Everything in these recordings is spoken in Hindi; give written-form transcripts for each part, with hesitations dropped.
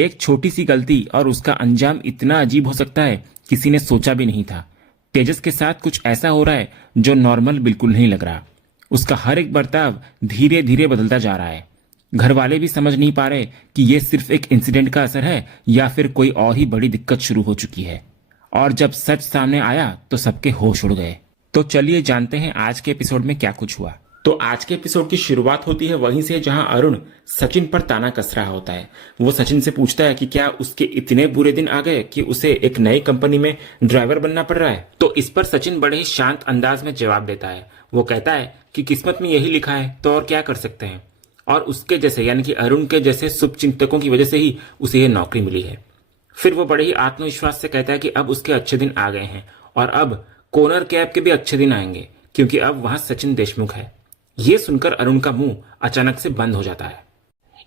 एक छोटी सी गलती और उसका अंजाम इतना अजीब हो सकता है, किसी ने सोचा भी नहीं था। तेजस के साथ कुछ ऐसा हो रहा है जो नॉर्मल बिल्कुल नहीं लग रहा। उसका हर एक बर्ताव धीरे धीरे बदलता जा रहा है। घर वाले भी समझ नहीं पा रहे कि यह सिर्फ एक इंसिडेंट का असर है या फिर कोई और ही बड़ी दिक्कत शुरू हो चुकी है। और जब सच सामने आया तो सबके होश उड़ गए। तो चलिए जानते हैं आज के एपिसोड में क्या कुछ हुआ। तो आज के एपिसोड की शुरुआत होती है वहीं से जहां अरुण सचिन पर ताना कस रहा होता है। वो सचिन से पूछता है कि क्या उसके इतने बुरे दिन आ गए कि उसे एक नई कंपनी में ड्राइवर बनना पड़ रहा है। तो इस पर सचिन बड़े ही शांत अंदाज में जवाब देता है। वो कहता है कि किस्मत में यही लिखा है तो और क्या कर सकते हैं, और उसके जैसे यानी कि अरुण के जैसे शुभचिंतकों की वजह से ही उसे ये नौकरी मिली है। फिर वो बड़े ही आत्मविश्वास से कहता है कि अब उसके अच्छे दिन आ गए हैं और अब कोनर कैब के भी अच्छे दिन आएंगे, क्योंकि अब वहां सचिन देशमुख है। ये सुनकर अरुण का मुंह अचानक से बंद हो जाता है।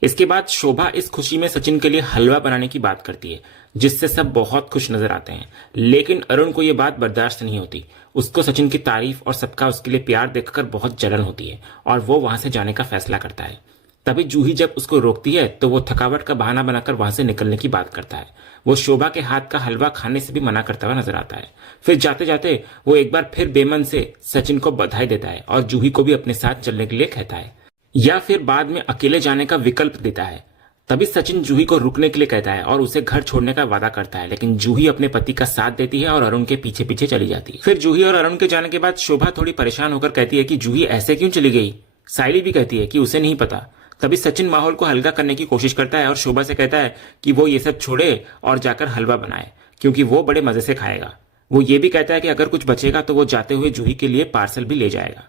इसके बाद शोभा इस खुशी में सचिन के लिए हलवा बनाने की बात करती है, जिससे सब बहुत खुश नजर आते हैं। लेकिन अरुण को यह बात बर्दाश्त नहीं होती। उसको सचिन की तारीफ और सबका उसके लिए प्यार देखकर बहुत जलन होती है और वो वहां से जाने का फैसला करता है। तभी जूही जब उसको रोकती है तो वो थकावट का बहाना बनाकर वहां से निकलने की बात करता है। वो शोभा के हाथ का हलवा खाने से भी मना करता हुआ नजर आता है। फिर जाते जाते वो एक बार फिर बेमन से सचिन को बधाई देता है और जूही को भी अपने साथ चलने के लिए कहता है, या फिर बाद में अकेले जाने का विकल्प देता है। तभी सचिन जूही को रुकने के लिए कहता है और उसे घर छोड़ने का वादा करता है, लेकिन जूही अपने पति का साथ देती है और अरुण के पीछे पीछे चली जाती है। फिर जूही और अरुण के जाने के बाद शोभा थोड़ी परेशान होकर कहती है कि जूही ऐसे क्यों चली गई। साइली भी कहती है कि उसे नहीं पता। तभी सचिन माहौल को हल्का करने की कोशिश करता है और शोभा से कहता है कि वो ये सब छोड़े और जाकर हलवा बनाए, क्योंकि वो बड़े मजे से खाएगा। वो ये भी कहता है कि अगर कुछ बचेगा तो वो जाते हुए जूही के लिए पार्सल भी ले जाएगा।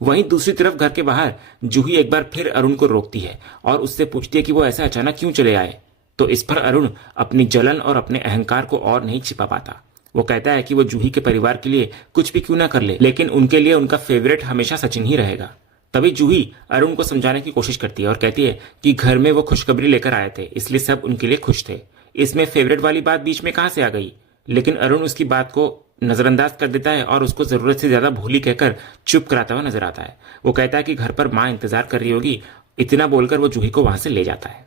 वहीं दूसरी तरफ घर के बाहर जूही एक बार फिर अरुण को रोकती है और उससे पूछती है कि वो ऐसा अचानक क्यों चले आए। तो इस पर अरुण अपनी जलन और अपने अहंकार को और नहीं छिपा पाता। वो कहता है कि वो जूही के परिवार के लिए कुछ भी क्यों ना कर ले, लेकिन उनके लिए उनका फेवरेट हमेशा सचिन ही रहेगा। तभी जूही अरुण को समझाने की कोशिश करती है और कहती है कि घर में वो खुशखबरी लेकर आए थे, इसलिए सब उनके लिए खुश थे। इसमें फेवरेट वाली बात बीच में कहां से आ गई। लेकिन अरुण उसकी बात को नजरअंदाज कर देता है और उसको जरूरत से ज्यादा भोली कहकर चुप कराता हुआ नजर आता है। वो कहता है कि घर पर माँ इंतजार कर रही होगी। इतना बोलकर वो जूही को वहां से ले जाता है।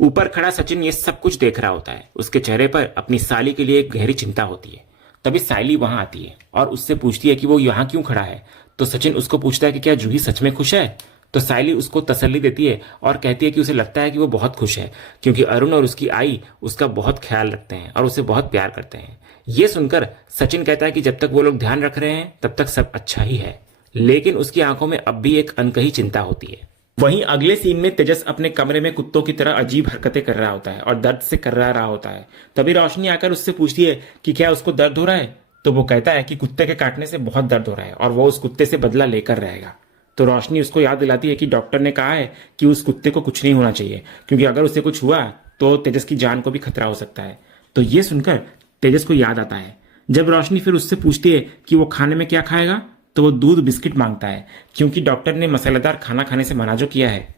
ऊपर खड़ा सचिन ये सब कुछ देख रहा होता है। उसके चेहरे पर अपनी साली के लिए एक गहरी चिंता होती है। तभी साइली वहां आती है और उससे पूछती है कि वो यहाँ क्यों खड़ा है। तो सचिन उसको पूछता है कि क्या जूही सच में खुश है। तो साइली उसको तसल्ली देती है और कहती है कि उसे लगता है कि वो बहुत खुश है, क्योंकि अरुण और उसकी आई उसका बहुत ख्याल रखते हैं और उसे बहुत प्यार करते हैं। ये सुनकर सचिन कहता है कि जब तक वो लोग ध्यान रख रहे हैं तब तक सब अच्छा ही है, लेकिन उसकी आंखों में अब भी एक अनकही चिंता होती है। वहीं अगले सीन में तेजस अपने कमरे में कुत्तों की तरह अजीब हरकतें कर रहा होता है और दर्द से कर्रा रहा होता है। तभी रोशनी आकर उससे पूछती है कि क्या उसको दर्द हो रहा है। तो वो कहता है कि कुत्ते के काटने से बहुत दर्द हो रहा है और वो उस कुत्ते से बदला लेकर रहेगा। तो रोशनी उसको याद दिलाती है कि डॉक्टर ने कहा है कि उस कुत्ते को कुछ नहीं होना चाहिए, क्योंकि अगर उसे कुछ हुआ तो तेजस की जान को भी खतरा हो सकता है। तो ये सुनकर तेजस को याद आता है। जब रोशनी फिर उससे पूछती है कि वो खाने में क्या खाएगा, तो वो दूध बिस्किट मांगता है, क्योंकि डॉक्टर ने मसालेदार खाना खाने से मना जो किया है।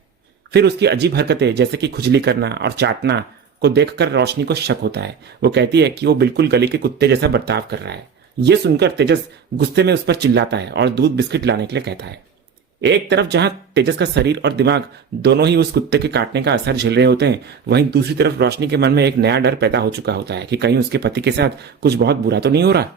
फिर उसकी अजीब हरकतें जैसे कि खुजली करना और चाटना को देखकर रोशनी को शक होता है। वो कहती है कि वो बिल्कुल गली के कुत्ते जैसा बर्ताव कर रहा है। ये सुनकर तेजस गुस्से में उस पर चिल्लाता है और दूध बिस्किट लाने के लिए कहता है। एक तरफ जहां तेजस का शरीर और दिमाग दोनों ही उस कुत्ते के काटने का असर झेल रहे होते हैं, वहीं दूसरी तरफ रोशनी के मन में एक नया डर पैदा हो चुका होता है कि कहीं उसके पति के साथ कुछ बहुत बुरा तो नहीं हो रहा।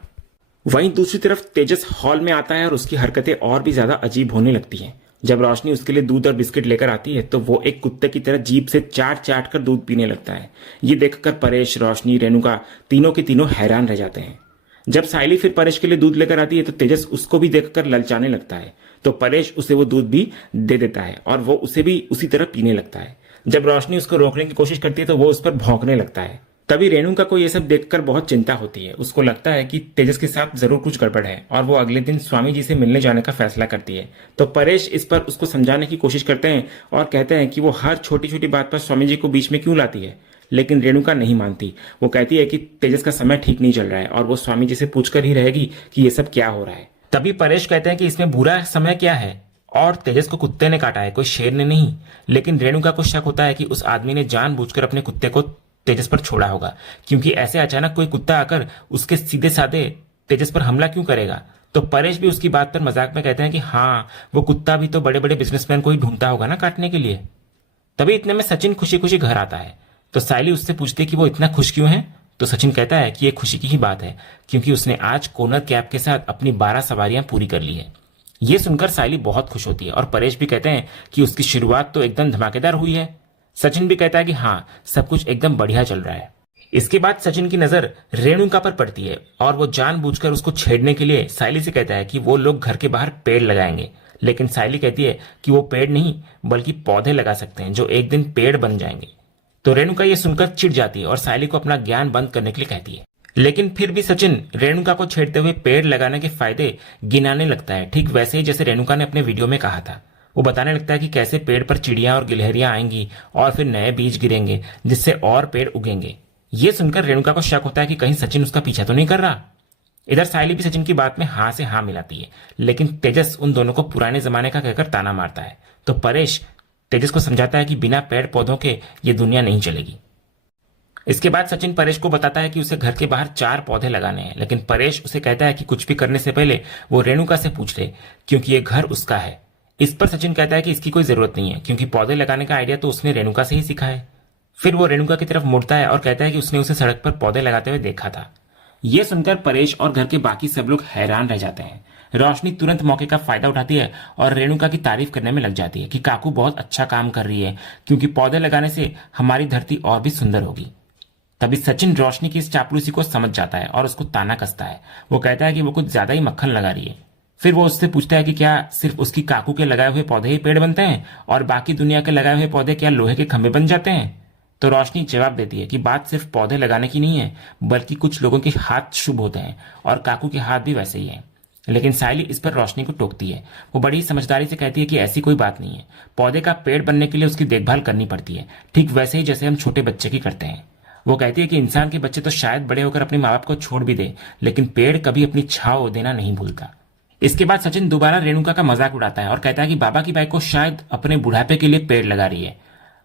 वहीं दूसरी तरफ तेजस हॉल में आता है और उसकी हरकतें और भी ज्यादा अजीब होने लगती हैं। जब रोशनी उसके लिए दूध और बिस्किट लेकर आती है तो वो एक कुत्ते की तरह जीभ से चाट चाट कर दूध पीने लगता है। ये देखकर परेश, रोशनी, रेणुका तीनों के तीनों हैरान रह जाते हैं। जब साइली फिर परेश के लिए दूध लेकर आती है तो तेजस उसको भी देखकर ललचाने लगता है। तो परेश उसे वो दूध भी दे देता है और वो उसे भी उसी तरह पीने लगता है। जब रोशनी उसको रोकने की कोशिश करती है तो वो उस पर भौंकने लगता है। तभी रेणुका को यह सब देखकर बहुत चिंता होती है। उसको लगता है कि तेजस के साथ जरूर कुछ गड़बड़ है और वो अगले दिन स्वामी जी से मिलने जाने का फैसला करती है। तो परेश इस पर उसको समझाने की कोशिश करते हैं और कहते हैं कि वो हर छोटी छोटी बात पर स्वामी जी को बीच में क्यों लाती है। लेकिन रेणुका नहीं मानती। वो कहती है कि तेजस का समय ठीक नहीं चल रहा है और वो स्वामी जी से पूछकर ही रहेगी कि ये सब क्या हो रहा है। तभी परेश कहते हैं कि इसमें बुरा समय क्या है, और तेजस को कुत्ते ने काटा है, कोई शेर ने नहीं। लेकिन रेणुका को शक होता है कि उस आदमी ने जानबूझकर अपने कुत्ते को तेजस पर छोड़ा होगा, क्योंकि ऐसे अचानक कोई कुत्ता आकर उसके सीधे साधे तेजस पर हमला क्यों करेगा। तो परेश भी उसकी बात पर मजाक में कहते हैं कि हाँ, वो कुत्ता भी तो बड़े बड़े बिजनेसमैन को ही ढूंढता होगा ना काटने के लिए। तभी इतने में सचिन खुशी खुशी घर आता है। तो सायली उससे पूछती है कि वो इतना खुश क्यों है। तो सचिन कहता है कि ये खुशी की ही बात है, क्योंकि उसने आज कोनर कैप के साथ अपनी 12 सवारियां पूरी कर ली है। ये सुनकर सायली बहुत खुश होती है और परेश भी कहते हैं कि उसकी शुरुआत तो एकदम धमाकेदार हुई है। सचिन भी कहता है कि हाँ, सब कुछ एकदम बढ़िया चल रहा है। इसके बाद सचिन की नजर रेणुका पर पड़ती है और वो जानबूझकर उसको छेड़ने के लिए सायली से कहता है कि वो लोग घर के बाहर पेड़ लगाएंगे। लेकिन सायली कहती है कि वो पेड़ नहीं बल्कि पौधे लगा सकते हैं जो एक दिन पेड़ बन जाएंगे। तो रेणुका ये सुनकर चिढ़ जाती है और सायली को अपना ज्ञान बंद करने के लिए कहती है। लेकिन फिर भी सचिन रेणुका को छेड़ते हुए पेड़ लगाने के फायदे गिनाने लगता है, ठीक वैसे ही जैसे रेणुका ने अपने वीडियो में कहा था। वो बताने लगता है कि कैसे पेड़ पर चिड़िया और गिलहरियां आएंगी और फिर नए बीज गिरेंगे जिससे और पेड़ उगेंगे। ये सुनकर रेणुका को शक होता है कि कहीं सचिन उसका पीछा तो नहीं कर रहा। इधर सायली भी सचिन की बात में हाँ से हाँ मिलाती है, लेकिन तेजस उन दोनों को पुराने जमाने का कहकर ताना मारता है। तो परेश तेजस को समझाता है कि बिना पेड़ पौधों के ये दुनिया नहीं चलेगी। इसके बाद सचिन परेश को बताता है कि उसे घर के बाहर 4 पौधे लगाने हैं, लेकिन परेश उसे कहता है कि कुछ भी करने से पहले वो रेणुका से पूछ ले, क्योंकि ये घर उसका है। इस पर सचिन कहता है कि इसकी कोई जरूरत नहीं है, क्योंकि पौधे लगाने का आइडिया तो उसने रेणुका से ही सीखा है। फिर वो रेणुका की तरफ मुड़ता है और कहता है कि उसने उसे सड़क पर पौधे लगाते हुए देखा था। यह सुनकर परेश और घर के बाकी सब लोग हैरान रह जाते हैं। रोशनी तुरंत मौके का फायदा उठाती है और रेणुका की तारीफ करने में लग जाती है कि काकू बहुत अच्छा काम कर रही है, क्योंकि पौधे लगाने से हमारी धरती और भी सुंदर होगी। तभी सचिन रोशनी की इस चापलूसी को समझ जाता है और उसको ताना कसता है। वो कहता है कि वो कुछ ज्यादा ही मक्खन लगा रही है। फिर वो उससे पूछता है कि क्या सिर्फ उसकी काकू के लगाए हुए पौधे ही पेड़ बनते हैं और बाकी दुनिया के लगाए हुए पौधे क्या लोहे के खंभे बन जाते हैं। तो रोशनी जवाब देती है कि बात सिर्फ पौधे लगाने की नहीं है, बल्कि कुछ लोगों के हाथ शुभ होते हैं और काकू के हाथ भी वैसे ही हैं। लेकिन सायली इस पर रोशनी को टोकती है। वो बड़ी समझदारी से कहती है कि ऐसी कोई बात नहीं है, पौधे का पेड़ बनने के लिए उसकी देखभाल करनी पड़ती है, ठीक वैसे ही जैसे हम छोटे बच्चे की करते हैं। वो कहती है कि इंसान के बच्चे तो शायद बड़े होकर अपने माँ बाप को छोड़ भी दे, लेकिन पेड़ कभी अपनी छांव देना नहीं भूलता। इसके बाद सचिन दोबारा रेणुका का मजाक उड़ाता है और कहता है कि बाबा की बाइक को शायद अपने बुढ़ापे के लिए पेड़ लगा रही है।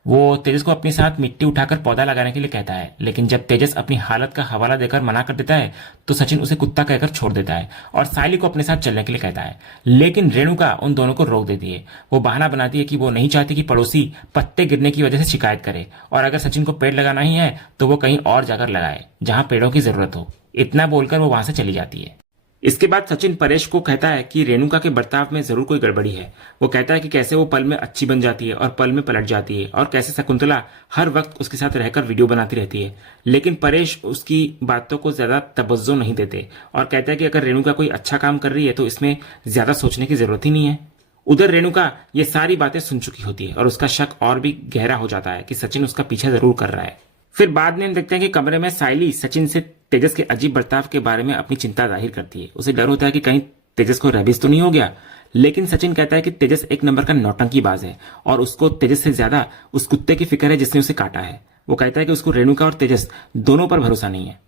वो तेजस को अपने साथ मिट्टी उठाकर पौधा लगाने के लिए कहता है, लेकिन जब तेजस अपनी हालत का हवाला देकर मना कर देता है तो सचिन उसे कुत्ता कहकर छोड़ देता है और सायली को अपने साथ चलने के लिए कहता है। लेकिन रेणुका उन दोनों को रोक देती है। वो बहाना बनाती है कि वो नहीं चाहती कि पड़ोसी पत्ते गिरने की वजह से शिकायत करे, और अगर सचिन को पेड़ लगाना ही है तो वो कहीं और जाकर लगाए जहां पेड़ों की जरूरत हो। इतना बोलकर वो वहां से चली जाती है। इसके बाद सचिन परेश को कहता है कि रेणुका के बर्ताव में जरूर कोई गड़बड़ी है। वो कहता है कि कैसे वो पल में अच्छी बन जाती है और पल में पलट जाती है, और कैसे शकुंतला हर वक्त उसके साथ रहकर वीडियो बनाती रहती है। लेकिन परेश उसकी बातों को ज्यादा तवज्जो नहीं देते और कहता है कि अगर रेणुका कोई अच्छा काम कर रही है तो इसमें ज्यादा सोचने की जरूरत ही नहीं है। उधर रेणुका ये सारी बातें सुन चुकी होती है और उसका शक और भी गहरा हो जाता है कि सचिन उसका पीछा जरूर कर रहा है। फिर बाद में हम देखते हैं कि कमरे में सायली सचिन से तेजस के अजीब बर्ताव के बारे में अपनी चिंता जाहिर करती है। उसे डर होता है कि कहीं तेजस को रेबिस तो नहीं हो गया। लेकिन सचिन कहता है कि तेजस एक नंबर का नौटंकीबाज है और उसको तेजस से ज्यादा उस कुत्ते की फिक्र है जिसने उसे काटा है। वो कहता है कि उसको रेणुका और तेजस दोनों पर भरोसा नहीं है।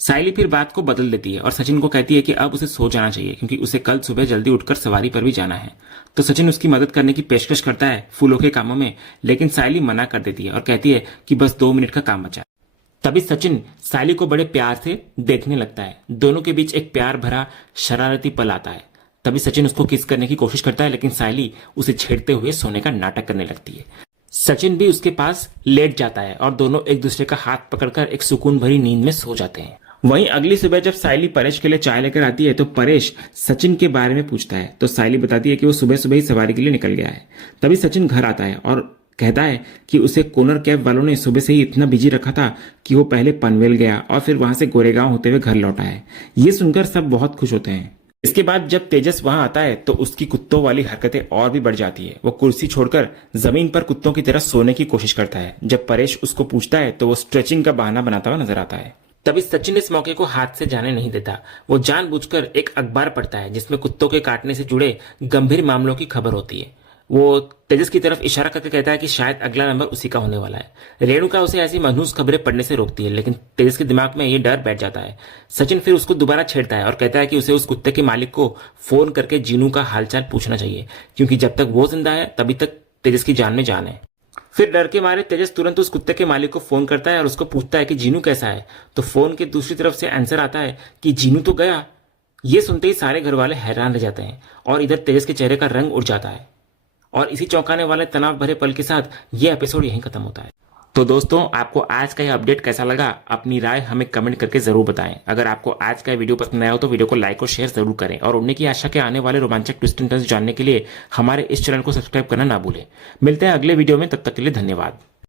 सायली फिर बात को बदल देती है और सचिन को कहती है कि अब उसे सो जाना चाहिए, क्योंकि उसे कल सुबह जल्दी उठकर सवारी पर भी जाना है। तो सचिन उसकी मदद करने की पेशकश करता है फूलों के कामों में, लेकिन सायली मना कर देती है और कहती है कि बस 2 मिनट का काम बचा। तभी सचिन सायली को बड़े प्यार से देखने लगता है। दोनों के बीच एक प्यार भरा शरारती पल आता है। तभी सचिन उसको किस करने की कोशिश करता है, लेकिन सायली उसे छेड़ते हुए सोने का नाटक करने लगती है। सचिन भी उसके पास लेट जाता है और दोनों एक दूसरे का हाथ पकड़कर एक सुकून भरी नींद में सो जाते हैं। वहीं अगली सुबह जब सायली परेश के लिए चाय लेकर आती है तो परेश सचिन के बारे में पूछता है। तो सायली बताती है कि वो सुबह सुबह ही सवारी के लिए निकल गया है। तभी सचिन घर आता है और कहता है कि उसे कोनर कैब वालों ने सुबह से ही इतना बिजी रखा था कि वो पहले पनवेल गया और फिर वहां से गोरेगांव होते हुए घर लौटा है। ये सुनकर सब बहुत खुश होते हैं। इसके बाद जब तेजस वहां आता है तो उसकी कुत्तों वाली हरकतें और भी बढ़ जाती है। वो कुर्सी छोड़कर जमीन पर कुत्तों की तरह सोने की कोशिश करता है। जब परेश उसको पूछता है तो वो स्ट्रेचिंग का बहाना बनाता हुआ नजर आता है। तभी सचिन इस मौके को हाथ से जाने नहीं देता। वो जानबूझकर एक अखबार पढ़ता है जिसमें कुत्तों के काटने से जुड़े गंभीर मामलों की खबर होती है। वो तेजस की तरफ इशारा करके कहता है कि शायद अगला नंबर उसी का होने वाला है। रेणुका उसे ऐसी मनहूस खबरें पढ़ने से रोकती है, लेकिन तेजस के दिमाग में ये डर बैठ जाता है। सचिन फिर उसको दोबारा छेड़ता है और कहता है कि उसे उस कुत्ते के मालिक को फोन करके जीनू का हालचाल पूछना चाहिए, क्योंकि जब तक वो जिंदा है तभी तक तेजस की जान में जान है। फिर डर के मारे तेजस तुरंत उस कुत्ते के मालिक को फोन करता है और उसको पूछता है कि जीनू कैसा है। तो फोन के दूसरी तरफ से आंसर आता है कि जीनू तो गया। ये सुनते ही सारे घर वाले हैरान रह जाते हैं और इधर तेजस के चेहरे का रंग उड़ जाता है। और इसी चौंकाने वाले तनाव भरे पल के साथ यह एपिसोड यहीं खत्म होता है। तो दोस्तों, आपको आज का ये अपडेट कैसा लगा, अपनी राय हमें कमेंट करके जरूर बताएं। अगर आपको आज का वीडियो पसंद आया हो तो वीडियो को लाइक और शेयर जरूर करें, और उड़ने की आशा के आने वाले रोमांचक ट्विस्ट एंड टर्न्स जानने के लिए हमारे इस चैनल को सब्सक्राइब करना ना भूलें। मिलते हैं अगले वीडियो में, तब तक के लिए धन्यवाद।